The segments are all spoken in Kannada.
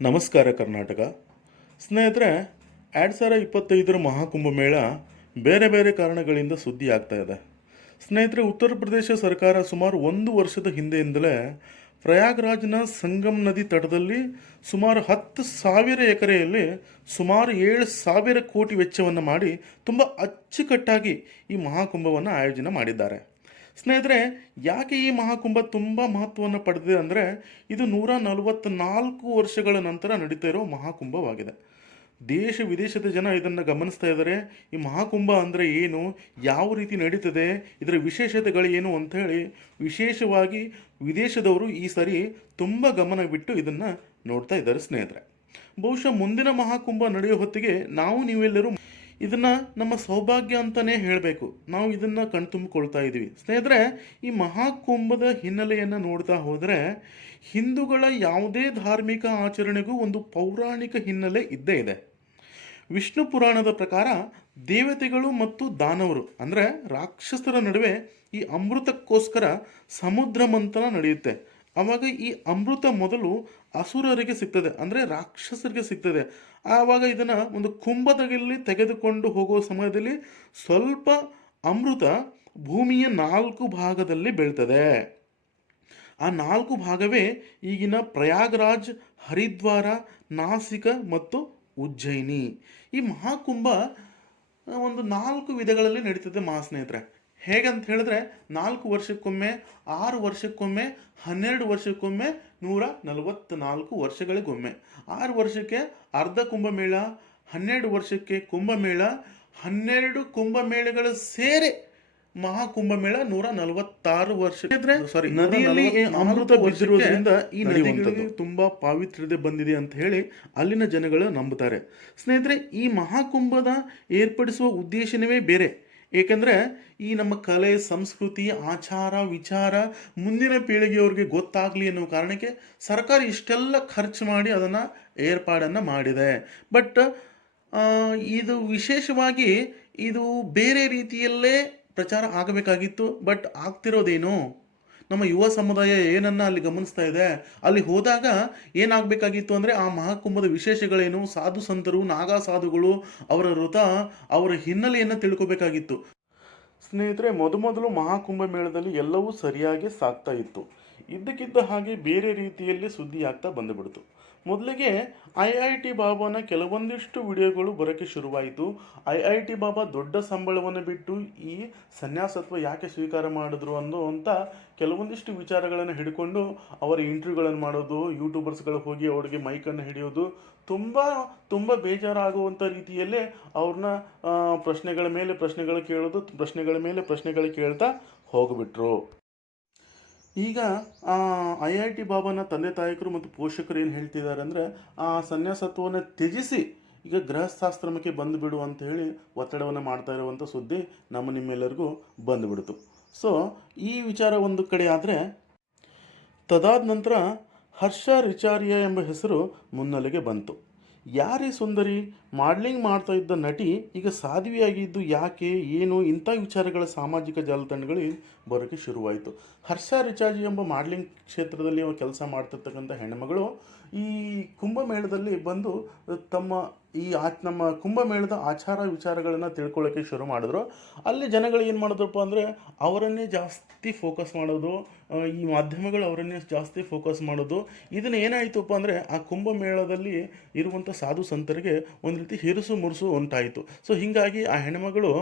ನಮಸ್ಕಾರ ಕರ್ನಾಟಕ. ಸ್ನೇಹಿತರೆ, 2025 ಮಹಾಕುಂಭಮೇಳ ಬೇರೆ ಬೇರೆ ಕಾರಣಗಳಿಂದ ಸುದ್ದಿ ಆಗ್ತಾ ಇದೆ. ಸ್ನೇಹಿತರೆ, ಉತ್ತರ ಪ್ರದೇಶ ಸರ್ಕಾರ ಸುಮಾರು 1 ವರ್ಷದ ಹಿಂದೆಯಿಂದಲೇ ಪ್ರಯಾಗ್ರಾಜ್ನ ಸಂಗಮ್ ನದಿ ತಟದಲ್ಲಿ ಸುಮಾರು 10,000 ಎಕರೆಯಲ್ಲಿ ಸುಮಾರು 7,000 ಕೋಟಿ ವೆಚ್ಚವನ್ನು ಮಾಡಿ ತುಂಬ ಅಚ್ಚುಕಟ್ಟಾಗಿ ಈ ಮಹಾಕುಂಭವನ್ನು ಆಯೋಜನೆ ಮಾಡಿದ್ದಾರೆ. ಸ್ನೇಹಿತರೆ, ಯಾಕೆ ಈ ಮಹಾಕುಂಭ ತುಂಬ ಮಹತ್ವವನ್ನು ಪಡೆದಿದೆ ಅಂದರೆ ಇದು 144 ವರ್ಷಗಳ ನಂತರ ನಡೀತಾ ಇರೋ ಮಹಾಕುಂಭವಾಗಿದೆ. ದೇಶ ವಿದೇಶದ ಜನ ಇದನ್ನು ಗಮನಿಸ್ತಾ ಇದ್ದಾರೆ. ಈ ಮಹಾಕುಂಭ ಅಂದರೆ ಏನು, ಯಾವ ರೀತಿ ನಡೀತದೆ, ಇದರ ವಿಶೇಷತೆಗಳು ಏನು ಅಂಥೇಳಿ ವಿಶೇಷವಾಗಿ ವಿದೇಶದವರು ಈ ಸರಿ ತುಂಬ ಗಮನ ಬಿಟ್ಟು ಇದನ್ನು ನೋಡ್ತಾ ಇದ್ದಾರೆ. ಸ್ನೇಹಿತರೆ, ಬಹುಶಃ ಮುಂದಿನ ಮಹಾಕುಂಭ ನಡೆಯೋ ಹೊತ್ತಿಗೆ ನೀವೆಲ್ಲರೂ ಇದನ್ನು ನಮ್ಮ ಸೌಭಾಗ್ಯ ಅಂತಲೇ ಹೇಳಬೇಕು. ನಾವು ಇದನ್ನು ಕಣ್ತುಂಬಿಕೊಳ್ತಾ ಇದ್ದೀವಿ. ಸ್ನೇಹಿತರೆ, ಈ ಮಹಾಕುಂಭದ ಹಿನ್ನೆಲೆಯನ್ನು ನೋಡ್ತಾ ಹೋದರೆ ಹಿಂದೂಗಳ ಯಾವುದೇ ಧಾರ್ಮಿಕ ಆಚರಣೆಗೂ ಒಂದು ಪೌರಾಣಿಕ ಹಿನ್ನೆಲೆ ಇದ್ದೇ ಇದೆ. ವಿಷ್ಣು ಪುರಾಣದ ಪ್ರಕಾರ ದೇವತೆಗಳು ಮತ್ತು ದಾನವರು ಅಂದರೆ ರಾಕ್ಷಸರ ನಡುವೆ ಈ ಅಮೃತಕ್ಕೋಸ್ಕರ ಸಮುದ್ರ ಮಂಥನ ನಡೆಯುತ್ತೆ. ಆವಾಗ ಈ ಅಮೃತ ಮೊದಲು ಅಸುರರಿಗೆ ಸಿಗ್ತದೆ, ಅಂದರೆ ರಾಕ್ಷಸರಿಗೆ ಸಿಗ್ತದೆ. ಆವಾಗ ಇದನ್ನು ಒಂದು ಕುಂಭದಲ್ಲಿ ತೆಗೆದುಕೊಂಡು ಹೋಗುವ ಸಮಯದಲ್ಲಿ ಸ್ವಲ್ಪ ಅಮೃತ ಭೂಮಿಯ 4 ಭಾಗದಲ್ಲಿ ಬೀಳ್ತದೆ. ಆ 4 ಭಾಗವೇ ಈಗಿನ ಪ್ರಯಾಗ್ರಾಜ್, ಹರಿದ್ವಾರ, ನಾಸಿಕ ಮತ್ತು ಉಜ್ಜಯಿನಿ. ಈ ಮಹಾಕುಂಭ ಒಂದು 4 ವಿಧಗಳಲ್ಲಿ ನಡೀತದೆ ಸ್ನೇಹಿತರೆ. ಹೇಗಂತ ಹೇಳಿದ್ರೆ 4 ವರ್ಷಕ್ಕೊಮ್ಮೆ, 6 ವರ್ಷಕ್ಕೊಮ್ಮೆ, 12 ವರ್ಷಕ್ಕೊಮ್ಮೆ, 144 ವರ್ಷಗಳಿಗೊಮ್ಮೆ. 6 ವರ್ಷಕ್ಕೆ ಅರ್ಧ ಕುಂಭಮೇಳ, 12 ವರ್ಷಕ್ಕೆ ಕುಂಭಮೇಳ, 12 ಕುಂಭಮೇಳಗಳು ಸೇರಿ ಮಹಾಕುಂಭಮೇಳ 146 ವರ್ಷ. ನದಿಯಲ್ಲಿ ಅಮೃತ ಬಿದ್ದಿರುವುದರಿಂದ ಈ ನದಿಗಳಿಗೆ ತುಂಬಾ ಪಾವಿತ್ರ್ಯತೆ ಬಂದಿದೆ ಅಂತ ಹೇಳಿ ಅಲ್ಲಿನ ಜನಗಳು ನಂಬುತ್ತಾರೆ. ಸ್ನೇಹಿತರೆ, ಈ ಮಹಾಕುಂಭದ ಏರ್ಪಡಿಸುವ ಉದ್ದೇಶವೇ ಬೇರೆ. ಏಕೆಂದರೆ ಈ ನಮ್ಮ ಕಲೆ, ಸಂಸ್ಕೃತಿ, ಆಚಾರ, ವಿಚಾರ ಮುಂದಿನ ಪೀಳಿಗೆಯವ್ರಿಗೆ ಗೊತ್ತಾಗಲಿ ಅನ್ನೋ ಕಾರಣಕ್ಕೆ ಸರ್ಕಾರ ಇಷ್ಟೆಲ್ಲ ಖರ್ಚು ಮಾಡಿ ಅದನ್ನು ಏರ್ಪಾಡನ್ನು ಮಾಡಿದೆ. ಬಟ್ ಇದು ವಿಶೇಷವಾಗಿ ಇದು ಬೇರೆ ರೀತಿಯಲ್ಲೇ ಪ್ರಚಾರ ಆಗಬೇಕಾಗಿತ್ತು. ಬಟ್ ಆಗ್ತಿರೋದೇನು, ನಮ್ಮ ಯುವ ಸಮುದಾಯ ಏನನ್ನು ಅಲ್ಲಿ ಗಮನಿಸ್ತಾ ಇದೆ. ಅಲ್ಲಿ ಹೋದಾಗ ಏನಾಗಬೇಕಾಗಿತ್ತು ಅಂದರೆ ಆ ಮಹಾಕುಂಭದ ವಿಶೇಷಗಳೇನು, ಸಾಧು ಸಂತರು, ನಾಗಾ ಸಾಧುಗಳು, ಅವರ ವೃತ, ಅವರ ಹಿನ್ನೆಲೆಯನ್ನು ತಿಳ್ಕೊಬೇಕಾಗಿತ್ತು. ಸ್ನೇಹಿತರೆ, ಮೊದಲು ಮಹಾಕುಂಭ ಮೇಳದಲ್ಲಿ ಎಲ್ಲವೂ ಸರಿಯಾಗಿ ಸಾಗ್ತಾ ಇತ್ತು. ಇದ್ದಕ್ಕಿದ್ದ ಹಾಗೆ ಬೇರೆ ರೀತಿಯಲ್ಲಿ ಸುದ್ದಿ ಆಗ್ತಾ ಬಂದುಬಿಡ್ತು. ಮೊದಲಿಗೆ IIT ಬಾಬಾನ ಕೆಲವೊಂದಿಷ್ಟು ವಿಡಿಯೋಗಳು ಬರೋಕ್ಕೆ ಶುರುವಾಯಿತು. IIT ಬಾಬಾ ದೊಡ್ಡ ಸಂಬಳವನ್ನು ಬಿಟ್ಟು ಈ ಸನ್ಯಾಸತ್ವ ಯಾಕೆ ಸ್ವೀಕಾರ ಮಾಡಿದ್ರು ಅನ್ನೋವಂಥ ಕೆಲವೊಂದಿಷ್ಟು ವಿಚಾರಗಳನ್ನು ಹಿಡ್ಕೊಂಡು ಅವರ ಇಂಟರ್ವ್ಯೂಗಳನ್ನು ಮಾಡೋದು, ಯೂಟ್ಯೂಬರ್ಸ್ಗಳು ಹೋಗಿ ಅವ್ರಿಗೆ ಮೈಕನ್ನು ಹಿಡಿಯೋದು, ತುಂಬ ಬೇಜಾರಾಗುವಂಥ ರೀತಿಯಲ್ಲೇ ಅವ್ರನ್ನ ಪ್ರಶ್ನೆಗಳ ಮೇಲೆ ಪ್ರಶ್ನೆಗಳು ಕೇಳೋದು, ಪ್ರಶ್ನೆಗಳ ಮೇಲೆ ಪ್ರಶ್ನೆಗಳು ಕೇಳ್ತಾ ಹೋಗಿಬಿಟ್ರು. ಈಗ IIT ಬಾಬಾನ ತಂದೆ ತಾಯಕರು ಮತ್ತು ಪೋಷಕರು ಏನು ಹೇಳ್ತಿದ್ದಾರೆ ಅಂದರೆ ಆ ಸನ್ಯಾಸತ್ವವನ್ನು ತ್ಯಜಿಸಿ ಈಗ ಗೃಹಸ್ಥಾಶ್ರಮಕ್ಕೆ ಬಂದುಬಿಡು ಅಂತ ಹೇಳಿ ಒತ್ತಡವನ್ನು ಮಾಡ್ತಾ ಇರುವಂಥ ಸುದ್ದಿ ನಿಮ್ಮೆಲ್ಲರಿಗೂ ಬಂದುಬಿಡ್ತು. ಸೊ ಈ ವಿಚಾರ ಒಂದು ಕಡೆ ಆದರೆ, ತದಾದ ನಂತರ ಹರ್ಷ ರಿಚಾರಿಯಾ ಎಂಬ ಹೆಸರು ಮುನ್ನೆಲೆಗೆ ಬಂತು. ಯಾರೇ ಸುಂದರಿ, ಮಾಡ್ಲಿಂಗ್ ಮಾಡ್ತಾ ಇದ್ದ ನಟಿ ಈಗ ಸಾಧ್ವಿಯಾಗಿದ್ದು ಯಾಕೆ, ಏನು, ಇಂಥ ವಿಚಾರಗಳ ಸಾಮಾಜಿಕ ಜಾಲತಾಣಗಳು ಬರೋಕ್ಕೆ ಶುರುವಾಯಿತು. ಹರ್ಷ ರಿಚಾರ್ಜಿ ಎಂಬ ಮಾಡ್ಲಿಂಗ್ ಕ್ಷೇತ್ರದಲ್ಲಿ ಕೆಲಸ ಮಾಡ್ತಿರ್ತಕ್ಕಂಥ ಹೆಣ್ಣುಮಗಳು ಈ ಕುಂಭಮೇಳದಲ್ಲಿ ಬಂದು ನಮ್ಮ ಕುಂಭಮೇಳದ ಆಚಾರ ವಿಚಾರಗಳನ್ನು ತಿಳ್ಕೊಳ್ಳೋಕ್ಕೆ ಶುರು ಮಾಡಿದ್ರು. ಅಲ್ಲಿ ಜನಗಳು ಏನು ಮಾಡಿದ್ರಪ್ಪ ಅಂದರೆ ಅವರನ್ನೇ ಜಾಸ್ತಿ ಫೋಕಸ್ ಮಾಡೋದು, ಈ ಮಾಧ್ಯಮಗಳು ಅವರನ್ನೇ ಜಾಸ್ತಿ ಫೋಕಸ್ ಮಾಡೋದು. ಇದನ್ನು ಏನಾಯಿತಪ್ಪ ಅಂದರೆ ಆ ಕುಂಭಮೇಳದಲ್ಲಿ ಇರುವಂಥ ಸಾಧು ಸಂತರಿಗೆ ಒಂದು ರೀತಿ ಹಿರುಸು ಮುರುಸು ಉಂಟಾಯಿತು. ಸೊ ಹೀಗಾಗಿ ಆ ಹೆಣ್ಮಗಳು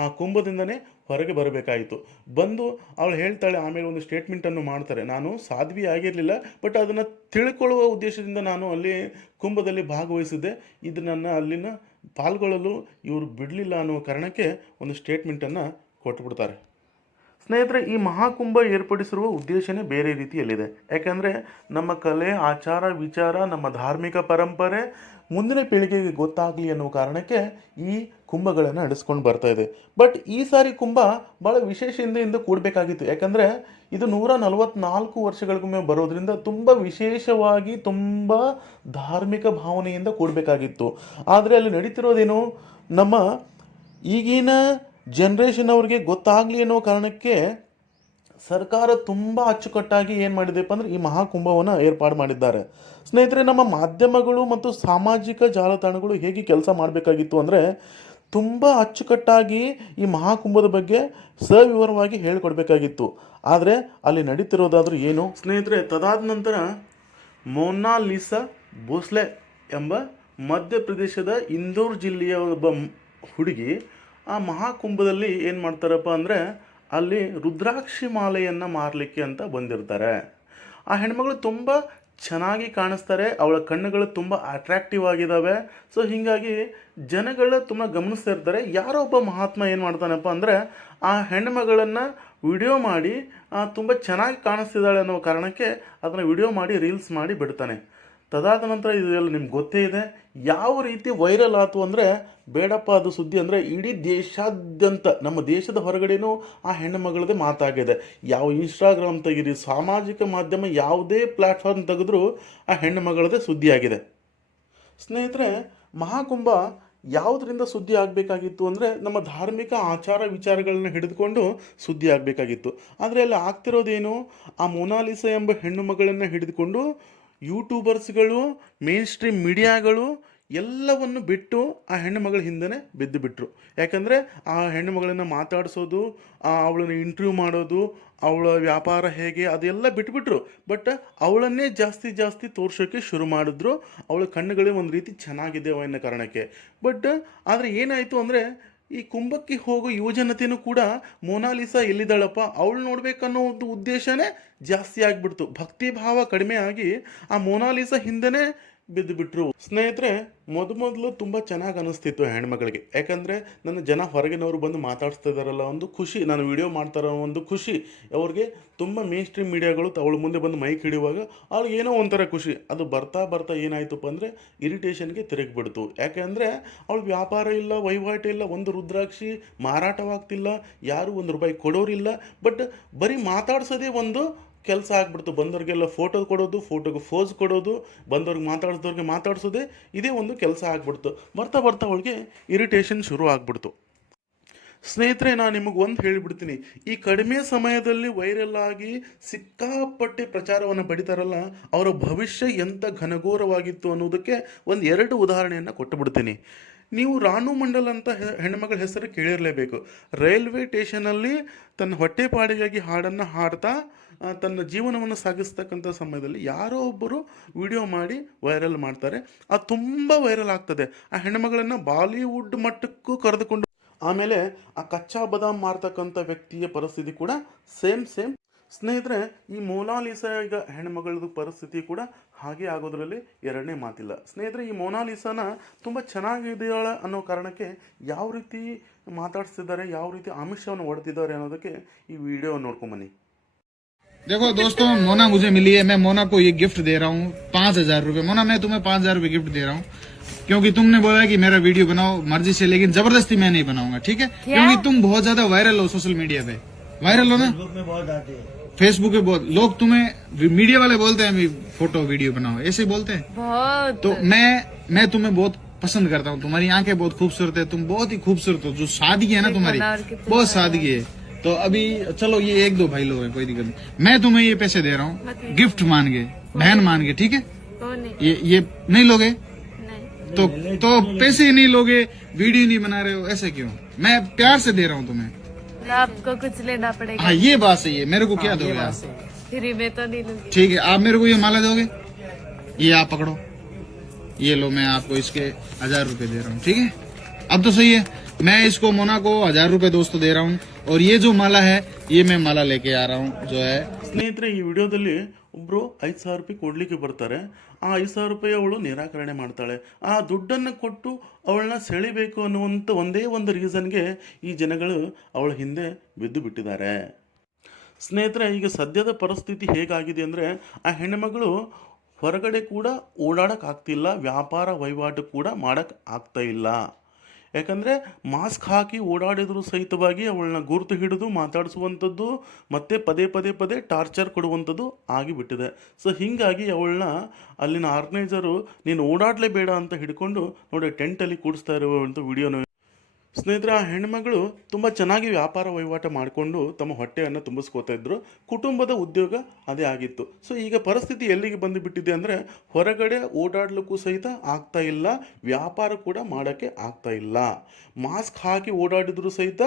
ಆ ಕುಂಭದಿಂದನೇ ಹೊರಗೆ ಬರಬೇಕಾಯಿತು. ಬಂದು ಅವಳು ಹೇಳ್ತಾಳೆ, ಆಮೇಲೆ ಒಂದು ಸ್ಟೇಟ್ಮೆಂಟನ್ನು ಮಾಡ್ತಾರೆ, ನಾನು ಸಾಧ್ವಿ ಆಗಿರಲಿಲ್ಲ, ಬಟ್ ಅದನ್ನು ತಿಳ್ಕೊಳ್ಳುವ ಉದ್ದೇಶದಿಂದ ನಾನು ಅಲ್ಲಿ ಕುಂಭದಲ್ಲಿ ಭಾಗವಹಿಸಿದ್ದೆ, ಇದು ನನ್ನ ಅಲ್ಲಿನ ಪಾಲ್ಗೊಳ್ಳಲು ಇವರು ಬಿಡಲಿಲ್ಲ ಅನ್ನೋ ಕಾರಣಕ್ಕೆ ಒಂದು ಸ್ಟೇಟ್ಮೆಂಟನ್ನು ಕೊಟ್ಟುಬಿಡ್ತಾರೆ. ಸ್ನೇಹಿತರೆ, ಈ ಮಹಾಕುಂಭ ಏರ್ಪಡಿಸಿರುವ ಉದ್ದೇಶನೇ ಬೇರೆ ರೀತಿಯಲ್ಲಿದೆ. ಯಾಕೆಂದರೆ ನಮ್ಮ ಕಲೆ, ಆಚಾರ, ವಿಚಾರ, ನಮ್ಮ ಧಾರ್ಮಿಕ ಪರಂಪರೆ ಮುಂದಿನ ಪೀಳಿಗೆಗೆ ಗೊತ್ತಾಗಲಿ ಅನ್ನೋ ಕಾರಣಕ್ಕೆ ಈ ಕುಂಭಗಳನ್ನು ನಡೆಸ್ಕೊಂಡು ಬರ್ತಾ ಇದೆ. ಬಟ್ ಈ ಸಾರಿ ಕುಂಭ ಭಾಳ ವಿಶೇಷದಿಂದ ಕೂಡಬೇಕಾಗಿತ್ತು. ಯಾಕಂದರೆ ಇದು 144 ವರ್ಷಗಳಿಗೊಮ್ಮೆ ಬರೋದ್ರಿಂದ ತುಂಬ ವಿಶೇಷವಾಗಿ ತುಂಬ ಧಾರ್ಮಿಕ ಭಾವನೆಯಿಂದ ಕೂಡಬೇಕಾಗಿತ್ತು. ಆದರೆ ಅಲ್ಲಿ ನಡೀತಿರೋದೇನು, ನಮ್ಮ ಈಗಿನ ಜನ್ರೇಷನ್ ಅವ್ರಿಗೆ ಗೊತ್ತಾಗಲಿ ಅನ್ನೋ ಕಾರಣಕ್ಕೆ ಸರ್ಕಾರ ತುಂಬ ಅಚ್ಚುಕಟ್ಟಾಗಿ ಏನು ಮಾಡಿದೆಪ್ಪ ಅಂದರೆ ಈ ಮಹಾಕುಂಭವನ್ನು ಏರ್ಪಾಡು ಮಾಡಿದ್ದಾರೆ. ಸ್ನೇಹಿತರೆ, ನಮ್ಮ ಮಾಧ್ಯಮಗಳು ಮತ್ತು ಸಾಮಾಜಿಕ ಜಾಲತಾಣಗಳು ಹೇಗೆ ಕೆಲಸ ಮಾಡಬೇಕಾಗಿತ್ತು ಅಂದರೆ ತುಂಬ ಅಚ್ಚುಕಟ್ಟಾಗಿ ಈ ಮಹಾಕುಂಭದ ಬಗ್ಗೆ ಸವಿವರವಾಗಿ ಹೇಳಿಕೊಡ್ಬೇಕಾಗಿತ್ತು. ಆದರೆ ಅಲ್ಲಿ ನಡೀತಿರೋದಾದರೂ ಏನು ಸ್ನೇಹಿತರೆ, ತದಾದ ನಂತರ ಮೊನಾಲಿಸಾ ಭೋಸ್ಲೆ ಎಂಬ ಮಧ್ಯಪ್ರದೇಶದ ಇಂದೋರ್ ಜಿಲ್ಲೆಯ ಒಬ್ಬ ಹುಡುಗಿ ಆ ಮಹಾಕುಂಭದಲ್ಲಿ ಏನು ಮಾಡ್ತಾರಪ್ಪ ಅಂದರೆ ಅಲ್ಲಿ ರುದ್ರಾಕ್ಷಿ ಮಾಲೆಯನ್ನು ಮಾರಲಿಕ್ಕೆ ಅಂತ ಬಂದಿರ್ತಾರೆ. ಆ ಹೆಣ್ಮಗಳು ತುಂಬ ಚೆನ್ನಾಗಿ ಕಾಣಿಸ್ತಾರೆ, ಅವಳ ಕಣ್ಣುಗಳು ತುಂಬ ಅಟ್ರಾಕ್ಟಿವ್ ಆಗಿದ್ದಾವೆ. ಸೊ ಹೀಗಾಗಿ ಜನಗಳು ತುಂಬ ಗಮನಿಸ್ತಾ ಇರ್ತಾರೆ. ಯಾರೋ ಒಬ್ಬ ಮಹಾತ್ಮ ಏನು ಮಾಡ್ತಾನಪ್ಪ ಅಂದರೆ ಆ ಹೆಣ್ಮಗಳನ್ನು ವಿಡಿಯೋ ಮಾಡಿ ತುಂಬ ಚೆನ್ನಾಗಿ ಕಾಣಿಸ್ತಿದ್ದಾಳೆ ಅನ್ನೋ ಕಾರಣಕ್ಕೆ ಅದನ್ನು ವಿಡಿಯೋ ಮಾಡಿ ರೀಲ್ಸ್ ಮಾಡಿ ಬಿಡ್ತಾನೆ. ತದಾದ ನಂತರ ಇದೆಲ್ಲ ನಿಮ್ಗೆ ಗೊತ್ತೇ ಇದೆ ಯಾವ ರೀತಿ ವೈರಲ್ ಆಯಿತು ಅಂದರೆ, ಬೇಡಪ್ಪ ಅದು ಸುದ್ದಿ ಅಂದರೆ ಇಡೀ ದೇಶಾದ್ಯಂತ, ನಮ್ಮ ದೇಶದ ಹೊರಗಡೆನೂ ಆ ಹೆಣ್ಣು ಮಗಳದೇ ಮಾತಾಗಿದೆ. ಯಾವ ಇನ್ಸ್ಟಾಗ್ರಾಮ್ ತೆಗೀರಿ, ಸಾಮಾಜಿಕ ಮಾಧ್ಯಮ ಯಾವುದೇ ಪ್ಲ್ಯಾಟ್ಫಾರ್ಮ್ ತೆಗೆದ್ರೂ ಆ ಹೆಣ್ಣು ಮಗಳದೇ ಸುದ್ದಿಯಾಗಿದೆ. ಸ್ನೇಹಿತರೆ, ಮಹಾಕುಂಭ ಯಾವುದರಿಂದ ಸುದ್ದಿ ಆಗಬೇಕಾಗಿತ್ತು ಅಂದರೆ ನಮ್ಮ ಧಾರ್ಮಿಕ ಆಚಾರ ವಿಚಾರಗಳನ್ನ ಹಿಡಿದುಕೊಂಡು ಸುದ್ದಿ ಆಗಬೇಕಾಗಿತ್ತು. ಆದರೆ ಅಲ್ಲಿ ಆಗ್ತಿರೋದೇನು, ಆ ಮೊನಾಲಿಸಾ ಎಂಬ ಹೆಣ್ಣು ಮಗಳನ್ನು ಹಿಡಿದುಕೊಂಡು ಯೂಟ್ಯೂಬರ್ಸ್ಗಳು, ಮೇನ್ ಸ್ಟ್ರೀಮ್ ಮೀಡಿಯಾಗಳು ಎಲ್ಲವನ್ನು ಬಿಟ್ಟು ಆ ಹೆಣ್ಣು ಮಗಳ ಹಿಂದೆ ಬಿದ್ದು ಬಿಟ್ಟರು. ಯಾಕಂದರೆ ಆ ಹೆಣ್ಣು ಮಗಳನ್ನು ಮಾತಾಡಿಸೋದು, ಅವಳನ್ನು ಇಂಟರ್ವ್ಯೂ ಮಾಡೋದು, ಅವಳ ವ್ಯಾಪಾರ ಹೇಗೆ ಅದೆಲ್ಲ ಬಿಟ್ಬಿಟ್ರು. ಬಟ್ ಅವಳನ್ನೇ ಜಾಸ್ತಿ ತೋರ್ಸೋಕ್ಕೆ ಶುರು ಮಾಡಿದ್ರು. ಅವಳ ಕಣ್ಣುಗಳೇ ಒಂದು ರೀತಿ ಚೆನ್ನಾಗಿದೆ ಅನ್ನೋ ಕಾರಣಕ್ಕೆ. ಬಟ್ ಆದರೆ ಏನಾಯಿತು ಅಂದರೆ ಈ ಕುಂಭಕ್ಕೆ ಹೋಗೋ ಯುವಜನತೆಯೂ ಕೂಡ ಮೊನಾಲಿಸಾ ಎಲ್ಲಿದ್ದಾಳಪ್ಪ ಅವಳು ನೋಡ್ಬೇಕನ್ನೋ ಒಂದು ಉದ್ದೇಶನೇ ಜಾಸ್ತಿ ಆಗಿಬಿಡ್ತು. ಭಕ್ತಿ ಭಾವ ಕಡಿಮೆ ಆಗಿ ಆ ಮೊನಾಲಿಸಾ ಹಿಂದೆನೇ ಬಿದ್ದುಬಿಟ್ರು. ಸ್ನೇಹಿತರೆ, ಮೊದಲು ತುಂಬ ಚೆನ್ನಾಗಿ ಅನಿಸ್ತಿತ್ತು ಹೆಣ್ಮಗಳಿಗೆ. ಯಾಕಂದರೆ ನನ್ನ ಜನ ಹೊರಗಿನವರು ಬಂದು ಮಾತಾಡ್ಸ್ತಾ ಇದ್ದಾರಲ್ಲ ಒಂದು ಖುಷಿ, ನಾನು ವಿಡಿಯೋ ಮಾಡ್ತಾರೋ ಒಂದು ಖುಷಿ. ಅವ್ರಿಗೆ ತುಂಬ ಮೇನ್ ಸ್ಟ್ರೀಮ್ ಮೀಡಿಯಾಗಳು ಅವಳ ಮುಂದೆ ಬಂದು ಮೈಕ್ ಹಿಡಿಯುವಾಗ ಅವ್ಳಿಗೆ ಏನೋ ಒಂಥರ ಖುಷಿ. ಅದು ಬರ್ತಾ ಏನಾಯ್ತಪ್ಪ ಅಂದರೆ ಇರಿಟೇಷನ್ಗೆ ತಿರುಗಿಬಿಡ್ತು. ಯಾಕೆಂದರೆ ಅವಳು ವ್ಯಾಪಾರ ಇಲ್ಲ, ವಹಿವಾಟು ಇಲ್ಲ, ಒಂದು ರುದ್ರಾಕ್ಷಿ ಮಾರಾಟವಾಗ್ತಿಲ್ಲ, ಯಾರು ₹1 ಕೊಡೋರಿಲ್ಲ. ಬಟ್ ಬರೀ ಮಾತಾಡ್ಸೋದೇ ಒಂದು ಕೆಲಸ ಆಗ್ಬಿಡ್ತು. ಬಂದವ್ರಿಗೆಲ್ಲ ಫೋಟೋ ಕೊಡೋದು, ಫೋಟೋಗೆ ಫೋಸ್ ಕೊಡೋದು, ಬಂದವ್ರಿಗೆ ಮಾತಾಡಿಸಿದವ್ರಿಗೆ ಮಾತಾಡಿಸೋದೇ ಇದೇ ಒಂದು ಕೆಲಸ ಆಗ್ಬಿಡ್ತು. ಬರ್ತಾ ಅವಳಿಗೆ ಇರಿಟೇಷನ್ ಶುರು ಆಗ್ಬಿಡ್ತು. ಸ್ನೇಹಿತರೆ, ನಾನು ನಿಮಗೆ ಒಂದು ಹೇಳಿಬಿಡ್ತೀನಿ, ಈ ಕಡಿಮೆ ಸಮಯದಲ್ಲಿ ವೈರಲ್ ಆಗಿ ಸಿಕ್ಕಾಪಟ್ಟೆ ಪ್ರಚಾರವನ್ನು ಪಡಿತಾರಲ್ಲ, ಅವರ ಭವಿಷ್ಯ ಎಂಥ ಘನಘೋರವಾಗಿತ್ತು ಅನ್ನೋದಕ್ಕೆ 2 ಉದಾಹರಣೆಯನ್ನು ಕೊಟ್ಟುಬಿಡ್ತೀನಿ. ನೀವು ರಾಣು ಮಂಡಲ್ ಅಂತ ಹೆಣ್ಮಗಳ ಹೆಸರು ಕೇಳಿರಲೇಬೇಕು. ರೈಲ್ವೆ ಸ್ಟೇಷನಲ್ಲಿ ತನ್ನ ಹೊಟ್ಟೆಪಾಡಿಗಾಗಿ ಹಾಡನ್ನು ಹಾಡ್ತಾ ತನ್ನ ಜೀವನವನ್ನು ಸಾಗಿಸ್ತಕ್ಕಂಥ ಸಮಯದಲ್ಲಿ ಯಾರೋ ಒಬ್ಬರು ವಿಡಿಯೋ ಮಾಡಿ ವೈರಲ್ ಮಾಡ್ತಾರೆ. ಅದು ತುಂಬ ವೈರಲ್ ಆಗ್ತದೆ. ಆ ಹೆಣ್ಮಗಳನ್ನು ಬಾಲಿವುಡ್ ಮಟ್ಟಕ್ಕೂ ಕರೆದುಕೊಂಡು, ಆಮೇಲೆ ಆ ಕಚ್ಚಾ ಬದಾಮ್ ಮಾರ್ತಕ್ಕಂಥ ವ್ಯಕ್ತಿಯ ಪರಿಸ್ಥಿತಿ ಕೂಡ ಸೇಮ್. ಸ್ನೇಹಿತರೆ, ಈ ಮೊನಾಲಿಸಾ ಈಗ ಹೆಣ್ಮಗಳದ್ದು ಪರಿಸ್ಥಿತಿ ಕೂಡ ಹಾಗೆ ಆಗೋದ್ರಲ್ಲಿ ಎರಡನೇ ಮಾತಿಲ್ಲ. ಸ್ನೇಹಿತರೆ, ಈ ಮೊನಾಲಿಸಾನ ತುಂಬ ಚೆನ್ನಾಗಿದೆಯಾಳ ಅನ್ನೋ ಕಾರಣಕ್ಕೆ ಯಾವ ರೀತಿ ಮಾತಾಡ್ತಿದ್ದಾರೆ, ಯಾವ ರೀತಿ ಆಮಿಷವನ್ನು ಹೊಡ್ತಿದ್ದಾರೆ ಅನ್ನೋದಕ್ಕೆ ಈ ವಿಡಿಯೋ ನೋಡ್ಕೊಂಬನ್ನಿ. देखो दोस्तों, मोना मुझे मिली है। मैं मोना को ये गिफ्ट दे रहा हूँ 5,000 रुपए। मोना, मैं तुम्हें 5,000 रुपए गिफ्ट दे रहा हूँ क्योंकि तुमने बोला कि मेरा वीडियो बनाओ मर्जी से, लेकिन जबरदस्ती मैं नहीं बनाऊंगा, ठीक है? क्योंकि तुम बहुत ज्यादा वायरल हो सोशल मीडिया पे। वायरल हो ना, फेसबुक पे बहुत लोग तुम्हें, मीडिया वाले बोलते हैं फोटो वीडियो बनाओ, ऐसे बोलते हैं बहुत। तो मैं तुम्हें बहुत पसंद करता हूँ, तुम्हारी आंखें बहुत खूबसूरत है, तुम बहुत ही खूबसूरत हो। जो सादगी है ना तुम्हारी, बहुत सादगी है। तो अभी चलो ये 1-2 भाई लोग हैं, कोई दिक्कत नहीं। मैं तुम्हें ये पैसे दे रहा हूँ गिफ्ट मान के, बहन मान के, ठीक है? ये नहीं लोगे? तो पैसे ही नहीं लोगे, वीडियो नहीं बना रहे हो, ऐसे क्यों? मैं प्यार से दे रहा हूँ तुम्हें। आपको कुछ लेना पड़ेगा। हाँ, ये बात सही है। मेरे को क्या दोगे आप? फ्री में तो नहीं लूंगी। ठीक है, आप मेरे को ये माला दोगे? ये आप पकड़ो, ये लो, मैं आपको इसके 1,000 रुपए दे रहा हूँ, ठीक है? अब तो सही है। मैं इसको मोना को 1,000 रुपए दोस्तों दे रहा हूँ, और ये जो माला है ये मैं माला लेके आ रहा हूँ जो है। ಸ್ನೇಹಿತರೆ, ಈ ವಿಡಿಯೋದಲ್ಲಿ ಒಬ್ಬರು 5,000 ರೂಪಾಯಿ ಕೊಡಲಿಕ್ಕೆ ಬರ್ತಾರೆ. ಆ 5,000 ರೂಪಾಯಿ ಅವಳು ನಿರಾಕರಣೆ ಮಾಡ್ತಾಳೆ. ಆ ದುಡ್ಡನ್ನು ಕೊಟ್ಟು ಅವಳನ್ನ ಸೆಳಿಬೇಕು ಅನ್ನುವಂಥ ಒಂದೇ ಒಂದು ರೀಸನ್ಗೆ ಈ ಜನಗಳು ಅವಳ ಹಿಂದೆ ಬಿದ್ದು ಬಿಟ್ಟಿದ್ದಾರೆ. ಸ್ನೇಹಿತರೆ, ಈಗ ಸದ್ಯದ ಪರಿಸ್ಥಿತಿ ಹೇಗಾಗಿದೆ ಅಂದರೆ ಆ ಹೆಣ್ಣುಮಗಳು ಹೊರಗಡೆ ಕೂಡ ಓಡಾಡೋಕ್ಕಾಗ್ತಿಲ್ಲ, ವ್ಯಾಪಾರ ವಹಿವಾಟು ಕೂಡ ಮಾಡೋಕ್ಕೆ ಆಗ್ತಾ ಇಲ್ಲ. ಯಾಕಂದರೆ ಮಾಸ್ಕ್ ಹಾಕಿ ಓಡಾಡಿದ್ರು ಸಹಿತವಾಗಿ ಅವಳನ್ನ ಗುರುತು ಹಿಡಿದು ಮಾತಾಡಿಸುವಂಥದ್ದು ಮತ್ತು ಪದೇ ಟಾರ್ಚರ್ ಕೊಡುವಂಥದ್ದು ಆಗಿಬಿಟ್ಟಿದೆ. ಸೊ ಹೀಗಾಗಿ ಅವಳನ್ನ ಅಲ್ಲಿನ ಆರ್ಗನೈಸರು ನೀನು ಓಡಾಡಲೇಬೇಡ ಅಂತ ಹಿಡ್ಕೊಂಡು ನೋಡಿ ಟೆಂಟಲ್ಲಿ ಕೂಡಿಸ್ತಾ ಇರುವಂಥ ವಿಡಿಯೋನ ಸ್ನೇಹಿತರೆ, ಆ ಹೆಣ್ಮಗಳು ತುಂಬ ಚೆನ್ನಾಗಿ ವ್ಯಾಪಾರ ವಹಿವಾಟು ಮಾಡಿಕೊಂಡು ತಮ್ಮ ಹೊಟ್ಟೆಯನ್ನು ತುಂಬಿಸ್ಕೋತಾ ಇದ್ರು. ಕುಟುಂಬದ ಉದ್ಯೋಗ ಅದೇ ಆಗಿತ್ತು. ಸೊ ಈಗ ಪರಿಸ್ಥಿತಿ ಎಲ್ಲಿಗೆ ಬಂದು ಬಿಟ್ಟಿದೆ ಅಂದರೆ, ಹೊರಗಡೆ ಓಡಾಡಲಿಕ್ಕೂ ಸಹಿತ ಆಗ್ತಾ ಇಲ್ಲ, ವ್ಯಾಪಾರ ಕೂಡ ಮಾಡೋಕ್ಕೆ ಆಗ್ತಾ ಇಲ್ಲ. ಮಾಸ್ಕ್ ಹಾಕಿ ಓಡಾಡಿದ್ರು ಸಹಿತ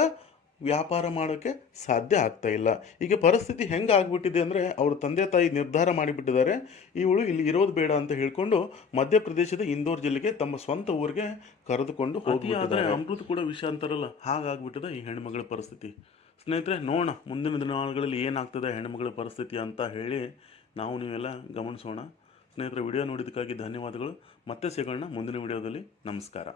ವ್ಯಾಪಾರ ಮಾಡೋಕ್ಕೆ ಸಾಧ್ಯ ಆಗ್ತಾ ಇಲ್ಲ. ಈಗ ಪರಿಸ್ಥಿತಿ ಹೆಂಗೆ ಆಗ್ಬಿಟ್ಟಿದೆ ಅಂದರೆ, ಅವ್ರ ತಂದೆ ತಾಯಿ ನಿರ್ಧಾರ ಮಾಡಿಬಿಟ್ಟಿದ್ದಾರೆ, ಇವಳು ಇಲ್ಲಿ ಇರೋದು ಬೇಡ ಅಂತ ಹೇಳ್ಕೊಂಡು ಮಧ್ಯಪ್ರದೇಶದ ಇಂದೋರ್ ಜಿಲ್ಲೆಗೆ ತಮ್ಮ ಸ್ವಂತ ಊರಿಗೆ ಕರೆದುಕೊಂಡು ಹೋಗಿದ್ದಾರೆ. ಅಮೃತ ಕೂಡ ವಿಷಯ ಅಂತಾರಲ್ಲ, ಹಾಗಾಗ್ಬಿಟ್ಟಿದೆ ಈ ಹೆಣ್ಮಗಳ ಪರಿಸ್ಥಿತಿ. ಸ್ನೇಹಿತರೆ, ನೋಡೋಣ ಮುಂದಿನ ದಿನಗಳಲ್ಲಿ ಏನಾಗ್ತದೆ ಹೆಣ್ಮಗಳ ಪರಿಸ್ಥಿತಿ ಅಂತ ಹೇಳಿ ನಾವು ನೀವೆಲ್ಲ ಗಮನಿಸೋಣ. ಸ್ನೇಹಿತರೆ, ವಿಡಿಯೋ ನೋಡಿದ್ದಕ್ಕಾಗಿ ಧನ್ಯವಾದಗಳು. ಮತ್ತೆ ಸಿಗೋಣ ಮುಂದಿನ ವಿಡಿಯೋದಲ್ಲಿ. ನಮಸ್ಕಾರ.